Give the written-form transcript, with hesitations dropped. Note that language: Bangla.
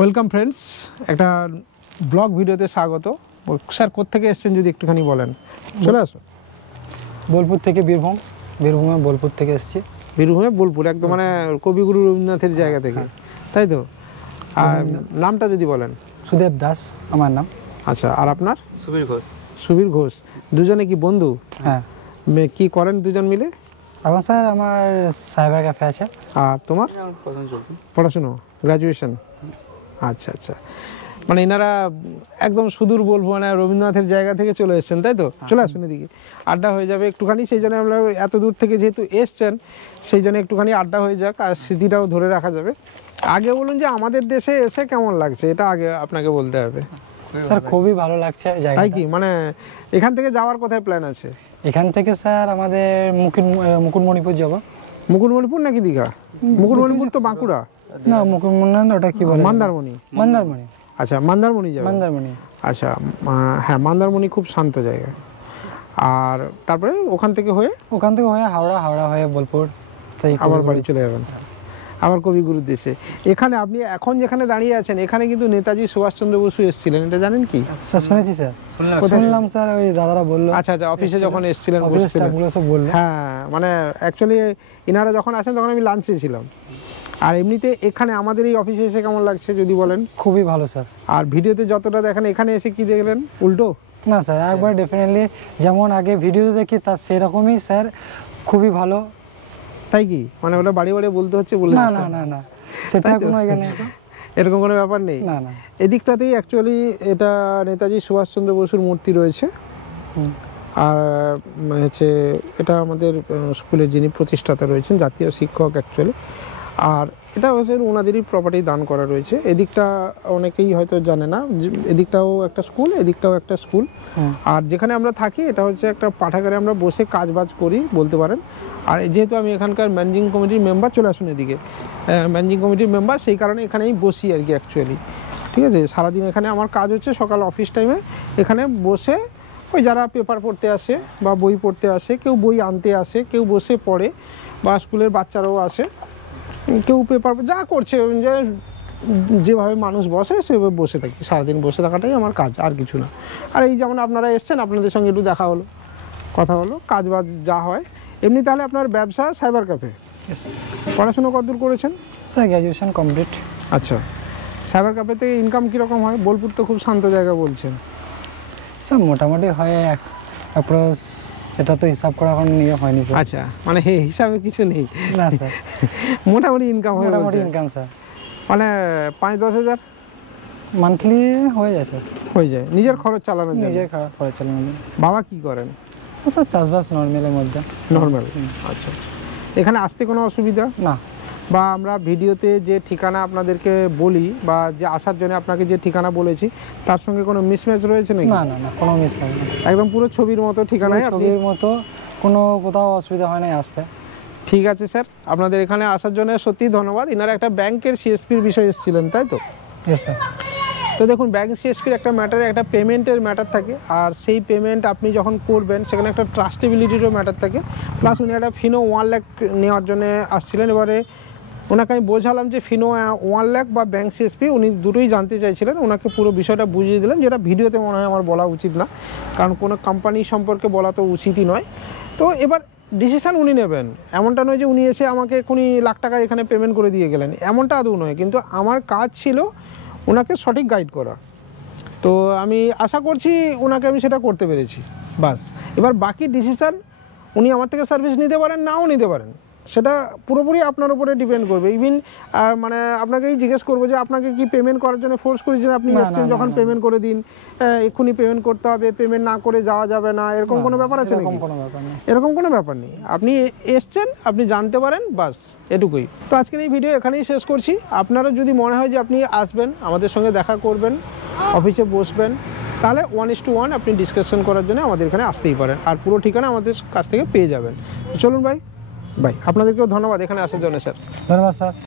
ওয়েলকাম ফ্রেন্ডস, একটা ব্লগ ভিডিওতে স্বাগত। স্যার কোত্থেকে এসেছেন যদি একটুখানি বলেন। চলে আসো। বোলপুর থেকে বীরভূমে বোলপুর থেকে এসেছি। বীরভূমে বোলপুর, একদম মানে কবিগুরু রবীন্দ্রনাথের জায়গা থেকে, তাই তো? আর নামটা যদি বলেন। সুদেব দাস আমার নাম। আচ্ছা, আর আপনার? সুবীর ঘোষ। সুবীর ঘোষ। দুজনে কি বন্ধু? হ্যাঁ। কি করেন দুজন মিলে? এখন স্যার আমার সাইবার ক্যাফে আছে। আর তোমার? পড়াশুনো, গ্র্যাজুয়েশন। আচ্ছা আচ্ছা, মানে এনারা একদম সুদূর বলবো মানে রবীন্দ্রনাথের জায়গা থেকে চলে এসেছেন, তাই তো? চলে আসুন এদিকে, আড্ডা হয়ে যাবে একটুখানি। সেই জন্য আমরা এত দূর থেকে যেহেতু এসছেন, সেই জন্য একটুখানি আড্ডা হয়ে যাক আর স্মৃতিটাও ধরে রাখা যাবে। আগে বলুন যে আমাদের দেশে এসে কেমন লাগছে, এটা আগে আপনাকে বলতে হবে। স্যার খুবই ভালো লাগছে জায়গাটা। তাই কি? মানে এখান থেকে যাওয়ার কোথায় প্ল্যান আছে? এখান থেকে স্যার আমাদের মুকুটমণিপুর যাব। মুকুটমণিপুর নাকি দীঘা? মুকুটমণিপুর তো বাঁকুড়া। না, মুকুটমণিপুর ওটা কি বলে? মন্দারমণি। মন্দারমণি। আচ্ছা, মন্দারমণি যাবে। মন্দারমণি। আচ্ছা, হ্যাঁ, মন্দারমণি খুব শান্ত জায়গা। আর তারপরে ওখান থেকে হয়ে হাওড়া হয়ে বোলপুর, তাই আবার বাড়ি চলে যাবেন, আবার কবিগুরুর দেশে। এখানে আপনি এখন যেখানে দাঁড়িয়ে আছেন, এখানে কিন্তু নেতাজি সুভাষচন্দ্র বসু এসেছিলেন, এটা জানেন কি? স্যার শুনেছি স্যার, শুনলাম স্যার, ওই দাদারা বললো। আচ্ছা আচ্ছা, অফিসে যখন এসেছিলেন বললো। হ্যাঁ, মানে অ্যাকচুয়ালি এনারা যখন আসেন তখন আমি লাঞ্চে ছিলাম। আর এমনিতে এখানে আমাদের এই অফিসে এসে কেমন লাগছে যদি বলেন? খুবই ভালো স্যার। আর ভিডিওতে যতটা দেখেন, এখানে এসে কি দেখলেন উল্টো? না স্যার, একবার ডেফিনেটলি যেমন আগে ভিডিওতে দেখি তার সেরকমই স্যার, খুবই ভালো। তাই কি? মানে ওটা বাড়ি বাড়ি বলতে হচ্ছে বলে? না না না না, সেটা কোনো এখানে এরকম কোনো ব্যাপার নেই। না না, এদিকটাতেই অ্যাকচুয়ালি এটা নেতাজি সুভাষচন্দ্র বসুর মূর্তি রয়েছে। আর হচ্ছে এটা আমাদের স্কুলের যিনি প্রতিষ্ঠাতা রয়েছেন, জাতীয় শিক্ষক অ্যাকচুয়ালি। আর এটা হচ্ছে ওনাদেরই প্রপার্টি দান করা রয়েছে। এদিকটা অনেকেই হয়তো জানে না, এদিকটাও একটা স্কুল, এদিকটাও একটা স্কুল। আর যেখানে আমরা থাকি এটা হচ্ছে একটা পাঠাগারে, আমরা বসে কাজবাজ করি বলতে পারেন। আর যেহেতু আমি এখানকার ম্যানেজিং কমিটির মেম্বার, চলে আসুন এদিকে, ম্যানেজিং কমিটির মেম্বার, সেই কারণে এখানেই বসি আর কি অ্যাকচুয়ালি। ঠিক আছে, সারাদিন এখানে আমার কাজ হচ্ছে। সকাল অফিস টাইমে এখানে বসে ওই যারা পেপার পড়তে আসে বা বই পড়তে আসে, কেউ বই আনতে আসে, কেউ বসে পড়ে, বা স্কুলের বাচ্চারাও আসে, কেউ পেপার যা করছে, যেভাবে মানুষ বসে সেভাবে বসে থাকি। সারাদিন বসে থাকাটাই আমার কাজ, আর কিছু না। আর এই যেমন আপনারা এসছেন, আপনাদের সঙ্গে একটু দেখা হলো, কথা হলো, কাজ বাজ যা হয় এমনি। তাহলে আপনার ব্যবসা সাইবার ক্যাফে, পড়াশুনো কতদূর করেছেন? Sir graduation complete. আচ্ছা, সাইবার ক্যাফে থেকে ইনকাম কীরকম হয়? বোলপুর তো খুব শান্ত জায়গা বলছেন। স্যার মোটামুটি হয় অ্যাপ্রোচ, এটা তো হিসাব করা এখন নিয়ে হয়নি। আচ্ছা, মানে হিসাবে কিছু নেই না স্যার, মোটামুটি ইনকাম হয়? মোটামুটি ইনকাম স্যার, মানে 5-10 হাজার মান্থলি হয়ে যায় স্যার। হয়ে যায় নিজের খরচ চালানোর জন্য? নিজের খরচ চালানো। বাবা কি করেন? স্যার চাষবাস নর্মালের মধ্যে। নর্মাল। আচ্ছা আচ্ছা, এখানে আসতে কোনো অসুবিধা না? বা আমরা ভিডিওতে যে ঠিকানা আপনাদেরকে বলি বা যে আসার জন্য আপনাকে যে ঠিকানা বলেছি, তার সঙ্গে কোনো মিসম্যাচ রয়েছে নাকি? না না না, কোনো মিসম্যাচ নেই, একদম পুরো ছবির মতো ঠিকানায়, ছবির মতো, কোনো কোথাও অসুবিধা হয় না আসতে। ঠিক আছে স্যার, আপনাদের এখানে আসার জন্য সত্যিই ধন্যবাদ। এনারা একটা ব্যাংকের সিএসপির বিষয়ে এসেছিলেন, তাই তো? Yes sir. তো দেখুন, ব্যাংক সিএসপির একটা ম্যাটারে একটা পেমেন্টের ম্যাটার থাকে, আর সেই পেমেন্ট আপনি যখন করবেন সেখানে একটা ট্রাস্টেবিলিটিরও ম্যাটার থাকে। প্লাস উনি একটা ফিনো 1 লাখ নেওয়ার জন্য আসছিলেন। এবারে ওনাকে আমি বোঝালাম যে ফিনো 1 লাখ বা ব্যাংক সিএসপি, উনি দুটোই জানতে চাইছিলেন। ওনাকে পুরো বিষয়টা বুঝিয়ে দিলাম, যেটা ভিডিওতে মনে হয় আমার বলা উচিত না, কারণ কোনো কোম্পানি সম্পর্কে বলা তো উচিতই নয়। তো এবার ডিসিশান উনি নেবেন। এমনটা নয় যে উনি এসে আমাকে এখনই লাখ টাকা এখানে পেমেন্ট করে দিয়ে গেলেন, এমনটা আদৌ নয়। কিন্তু আমার কাজ ছিল ওনাকে সঠিক গাইড করা। তো আমি আশা করছি ওনাকে আমি সেটা করতে পেরেছি, বাস। এবার বাকি ডিসিশান উনি আমার থেকে সার্ভিস নিতে পারেন, নাও নিতে পারেন, সেটা পুরোপুরি আপনার উপরে ডিপেন্ড করবে। ইভিন মানে আপনাকেই জিজ্ঞেস করবো যে আপনাকে কি পেমেন্ট করার জন্য ফোর্স করেছেন? আপনি এসছেন যখন, পেমেন্ট করে দিন, এক্ষুনি পেমেন্ট করতে হবে, পেমেন্ট না করে যাওয়া যাবে না, এরকম কোনো ব্যাপার আছে নাকি? এরকম কোনো ব্যাপার নেই। আপনি এসছেন, আপনি জানতে পারেন, বাস, এটুকুই। তো আজকের এই ভিডিও এখানেই শেষ করছি। আপনারা যদি মনে হয় যে আপনি আসবেন, আমাদের সঙ্গে দেখা করবেন, অফিসে বসবেন, তাহলে 1:1 আপনি ডিসকাশন করার জন্য আমাদের এখানে আসতেই পারেন। আর পুরো ঠিকানা আমাদের কাছ থেকে পেয়ে যাবেন। চলুন ভাই, আপনাদেরকেও ধন্যবাদ এখানে আসার জন্য স্যার। ধন্যবাদ স্যার।